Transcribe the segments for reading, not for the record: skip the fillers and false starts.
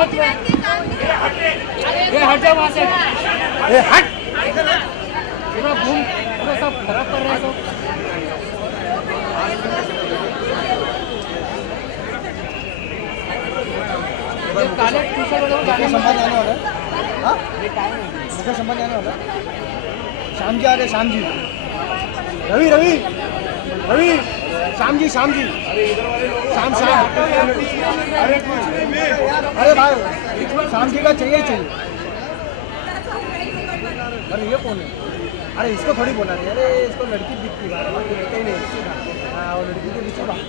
मत ये हट जा वहाँ से, ये हट, पूरा घूम पूरा सब खराब कर रहे हैं सब। ये काले टी-शर्ट वाले गाने संभाल आने वाला है। हाँ मुझे संभाल आने वाला है। श्याम जी आ रहे, श्याम जी, रवि रवि रवि, श्याम जी, श्याम जी, श्याम श्याम, अरे भाई श्याम जी का चाहिए चाहिए। अरे ये कौन है? अरे इसको थोड़ी बोला नहीं, अरे इसको लड़की दिखती है, बाकी दिखता ही नहीं। हाँ वो लड़की के पीछे बात।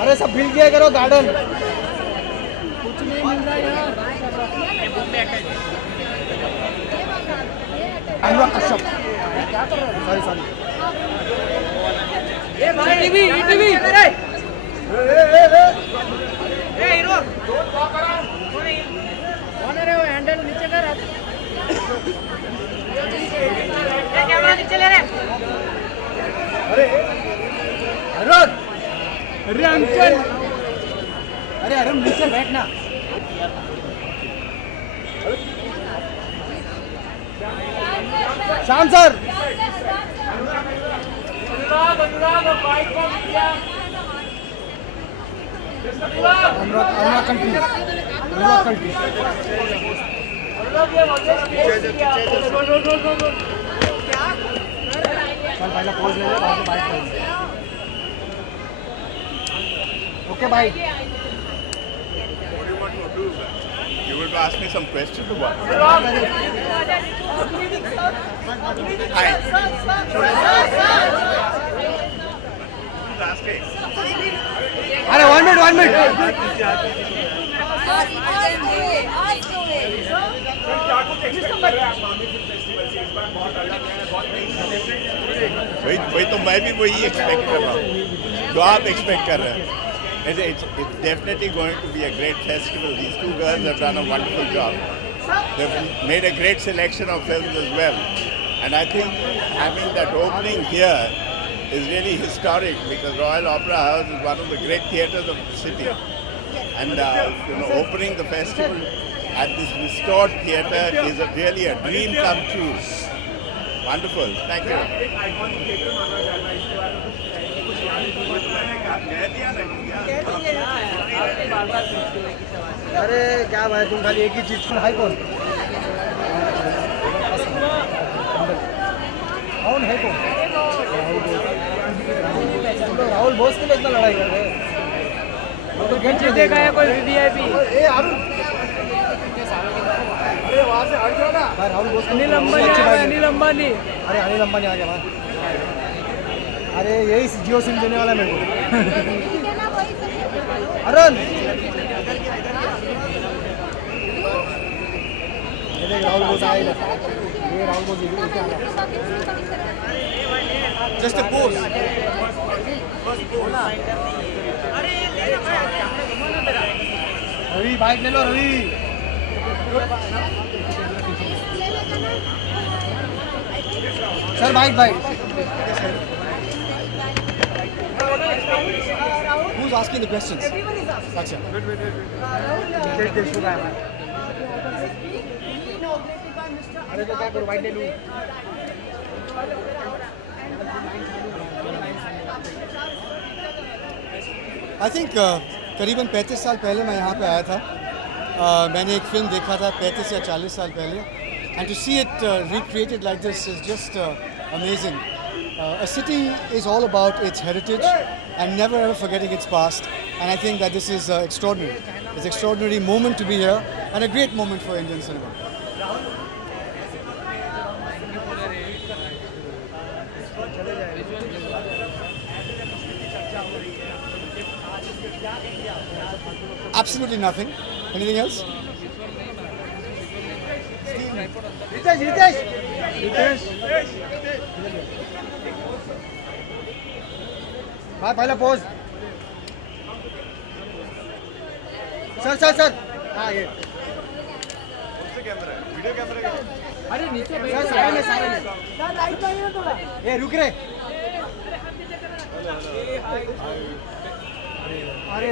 अरे सब भूल गया करो गार्डन, कुछ नहीं मिल रहा यार। अनुराग कश्यप, सॉरी सॉरी, ये भाई टीवी टीवी ए हीरो कौन है रे? वो हैंडल नीचे कर, ये कैमरा नीचे ले रे। अरे अरुण, अरे अंकल, अरे अरुण नीचे बैठना। श्याम सर, अनुराग बाइक को किया, अनुराग कंट्री, अनुराग कंट्री, चल पहले पोज ले ले, बाद में बाइक करेंगे। ओके भाई। You want to ask me some questions or what? Hi. अरे 1 मिनट 1 मिनट, वही तो मैं भी वही एक्सपेक्ट कर रहा हूँ जो आप एक्सपेक्ट कर रहे हैं। It's definitely going to be a great festival. These two girls have done a wonderful job. They've made a great selection of films as well. And I think having that opening here is really historic because Royal Opera House is one of the great theatres of the city. And opening the festival at this restored theatre is really a dream come true. Wonderful. Thank you. अरे क्या भाई तुम खाली एक ही चीज सुन। High कौन कौन है? कौन? राहुल बोस के लिए इतना लड़ाई कर रहे हैं। तो गेट देखा है कोई वीआईपी? ए अरुण, अरे वहाँ से हट जाओ ना भाई। राहुल बोस, अनिल अंबानी, अनिल अंबानी, अरे अनिल अंबानी आ गया भाई। अरे यही जियो सिम देने वाला मेरे को। अरुण राहुल बोस आएगा, ये Rahul Bose just a pose. Ravi bike ले लो, Ravi sir bike bike. Who's asking the questions? अच्छा। अरे तो क्या करूँ, बाइक ले लूँ? आई थिंक करीबन 35 साल पहले मैं यहाँ पे आया था। मैंने एक फिल्म देखा था 35 या 40 साल पहले, and to see it recreated like this is just amazing. A city is all about its heritage and never ever forgetting its past, and I think that this is extraordinary. It's an extraordinary moment to be here and a great moment for Indian cinema. Absolutely nothing. Anything else? Ritesh. हाँ पहला pose. Sir हाँ ये video camera. अरे नीचे side में ये रुक रे। अरे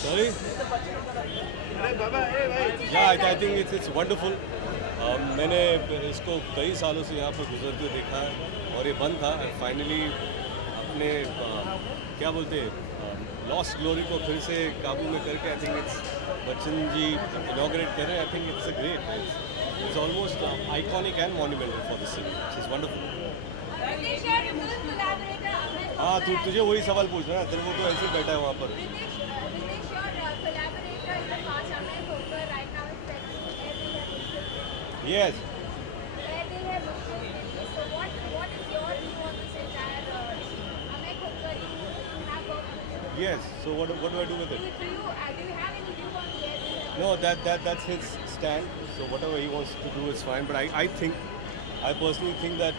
Sorry? Yeah, I think it's wonderful. मैंने इसको कई सालों से यहाँ पर गुजरते हुए देखा है और ये बंद था फाइनली अपने क्या बोलते लॉस्ट ग्लोरी को फिर से काबू में करके I think it's Bachchan ji inaugurate कर रहे हैं I think it's a great it's almost iconic and monumental for this city it's wonderful. हाँ तुझे वही सवाल पूछना है तेरे को तो ऐसे ही बैठा है वहाँ पर। Yes. Yes. So what do I do with it? Do you have any view on the No, that's his stand. So whatever he wants to do is fine. But I personally think that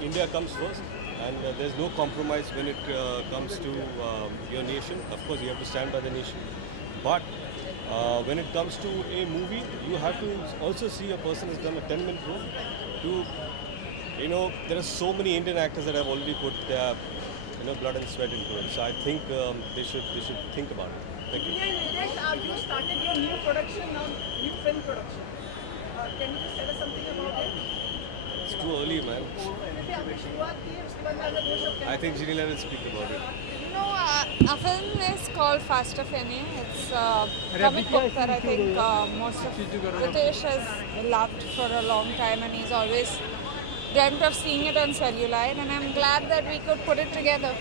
India comes first, and there's no compromise when it comes to your nation. Of course, you have to stand by the nation, but when it comes to a movie, you have to also see a person has done a 10-minute role. There are so many Indian actors that have already put blood and sweat into it. So I think they should think about it. Thank you. You started your new production now, new film production. Can you just tell us something about it? It's too early, man. I think Ginila will speak about it. No, our film is called Fast of N.A. It's a comic book that I think most of Ritesh has loved for a long time, and he's always dreamt of seeing it on Cellulite, and I'm glad that we could put it together.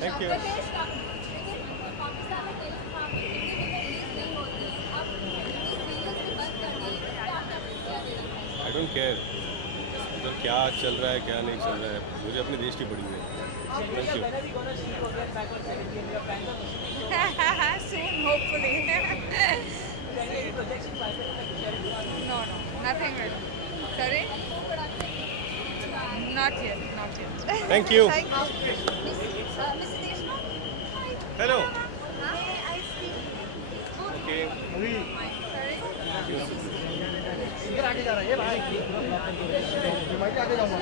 Thank you. I don't care. उधर क्या चल रहा है क्या नहीं चल रहा है मुझे अपने देश की पड़ी है। Thank you. Soon, hopefully. No, nothing really. Sorry? Not yet. Thank you. Hello. Okay. इधर आगे जा रहा है ये भाई मैं आगे जाऊंगा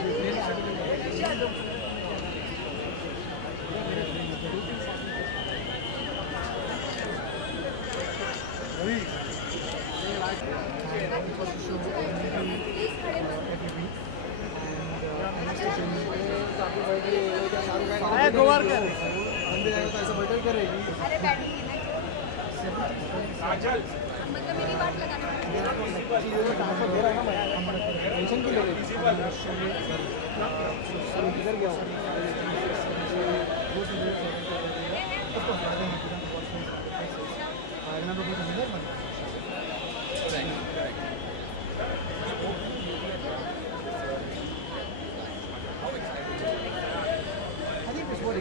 गोवार कर बंदे जाएगा तो ऐसा बैठल करेगी अरे बैठेंगे मतलब मेरी बात लगाना टेंशन क्यों ले रही किधर गया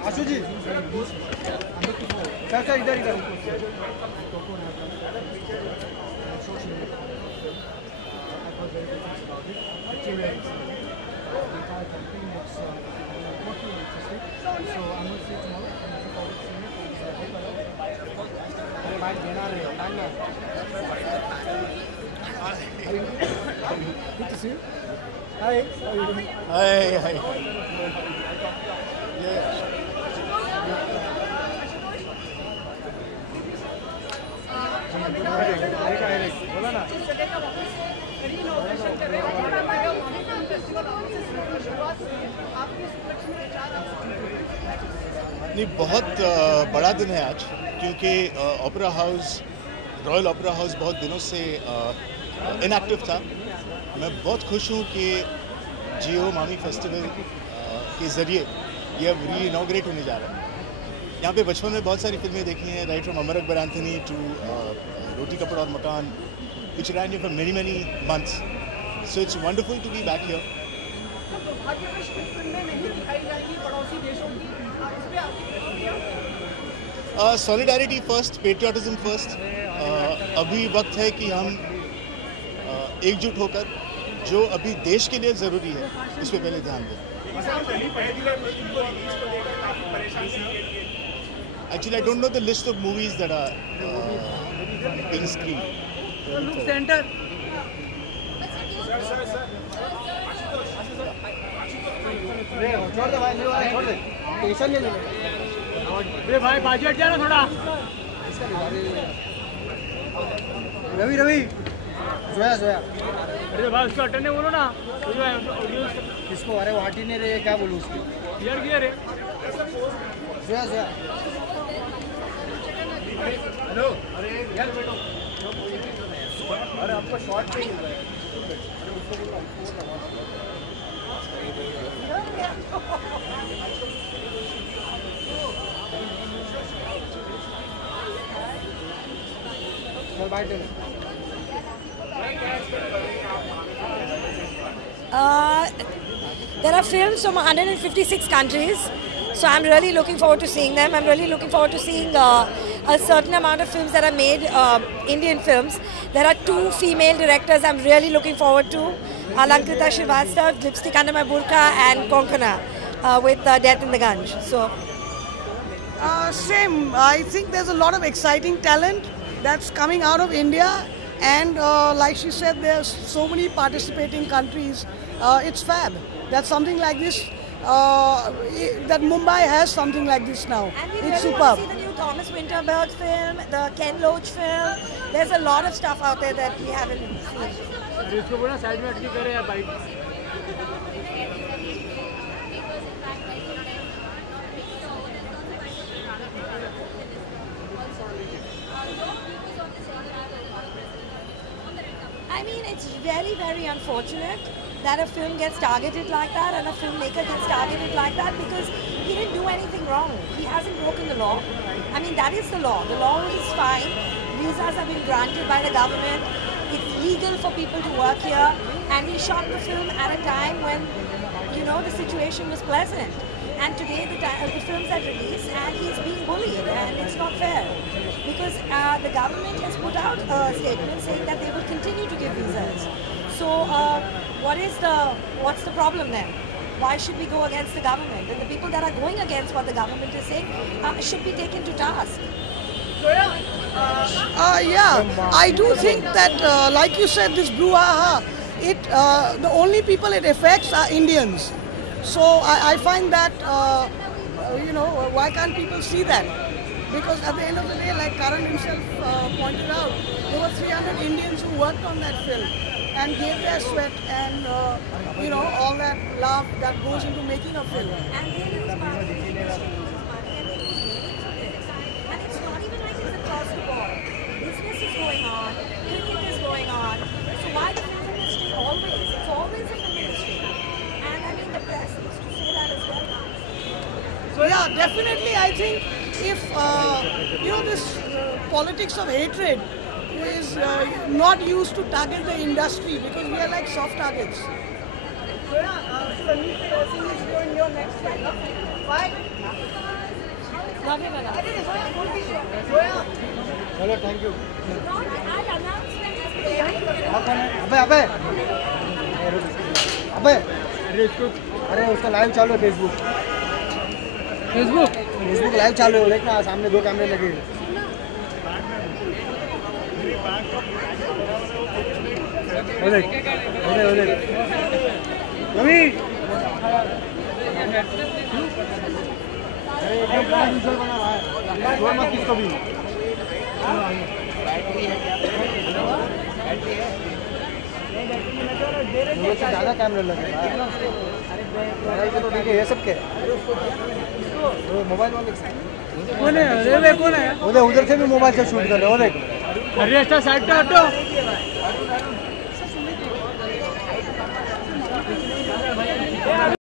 आशु जी चाचा इधर Good to see you. Hi. How are you doing? Hi. बोला ना नहीं बहुत बड़ा दिन है आज क्योंकि opera house royal opera house बहुत दिनों से इनएक्टिव था। मैं बहुत खुश हूँ कि जियो मामी फेस्टिवल के ज़रिए ये अब री इनॉग्रेट होने जा रहा है। यहाँ पे बचपन में बहुत सारी फिल्में देखी हैं, right from Amar Akbar Anthony to Roti Kapda Aur मकान, which ran here for many months. So it's wonderful to be back here. Solidarity first, patriotism first. अभी वक्त है कि हम एकजुट होकर जो अभी देश के लिए ज़रूरी है उस पर पहले ध्यान दें। Actually, I don't know the list of movies that are being screened. Center. छोड़ दे भाई, छोड़ दे, टेंशन नहीं ले। अरे भाई बाजू हट जा ना थोड़ा। रवि रवि, जोया जोया। अरे भाई उसको हटने बोलो ना। किसको? अरे वो हट ही नहीं रहे, क्या बोलूँ उसको? यार क्या रे? जोया जोया। हेलो, अरे यार बैठो। अरे आपका शॉट पे There are films from 156 countries, so I'm really looking forward to seeing them. I'm really looking forward to seeing a certain amount of films that are made, Indian films. There are 2 female directors I'm really looking forward to, Alankrita Srivastava, Lipstick Under My Burqa, and Konkona with Death in the Ganj. So, Same. I think there's a lot of exciting talent that's coming out of India, and like she said, there's so many participating countries. It's fab. That's something like this. That Mumbai has something like this now. and we It's really superb. want to see the new Thomas Winterberg film, the Ken Loach film. There's a lot of stuff out there that we haven't seen. इसको बोला side में अटकी करे यार bike. I mean, it's very, very unfortunate that a film gets targeted like that and a filmmaker gets targeted like that, because he didn't do anything wrong. He hasn't broken the law. I mean, that is the law. The law is fine. Visas have been granted by the government. It's legal for people to work here. And he shot the film at a time when, you know, the situation was pleasant. And today the films are released and he's being bullied, and it's not fair. Because the government has put out a statement saying that they will continue to give visas. So what's the problem then? Why should we go against the government? And the people that are going against what the government is saying should be taken to task. Yeah, I do think that, like you said, this brouhaha, the only people it affects are Indians. So I find that, why can't people see that? Because at the end of the day, like Karan himself pointed out, there were 300 Indians who worked on that film and gave their sweat and, all that love that goes into making a film. And they lose money, the industry loses money, and they lose gains from this. And it's not even like it's across the board. Business is going on, cricket is going on. So why the film industry always? It's always the film industry. And I mean, the press needs to say that as well. So yeah, definitely I think if, this politics of hatred is not used to target the industry, because we are like soft targets. So yeah, Sunny Singh is doing your next film. Why? Love you, Mala. चलो thank you. I'll announce when it's there. अबे अबे अरे उसका live चालू है Facebook live चालू है, देखना सामने 2 कैमरे लगे हैं। रवि मत किसको भी ज़्यादा कैमरे लगे तो ठीक है, ये सब के मोबाइल वाले कौन है? कौन है? उधर से भी मोबाइल से शूट कर रहे हो, देख। अरे साइड पे हटो।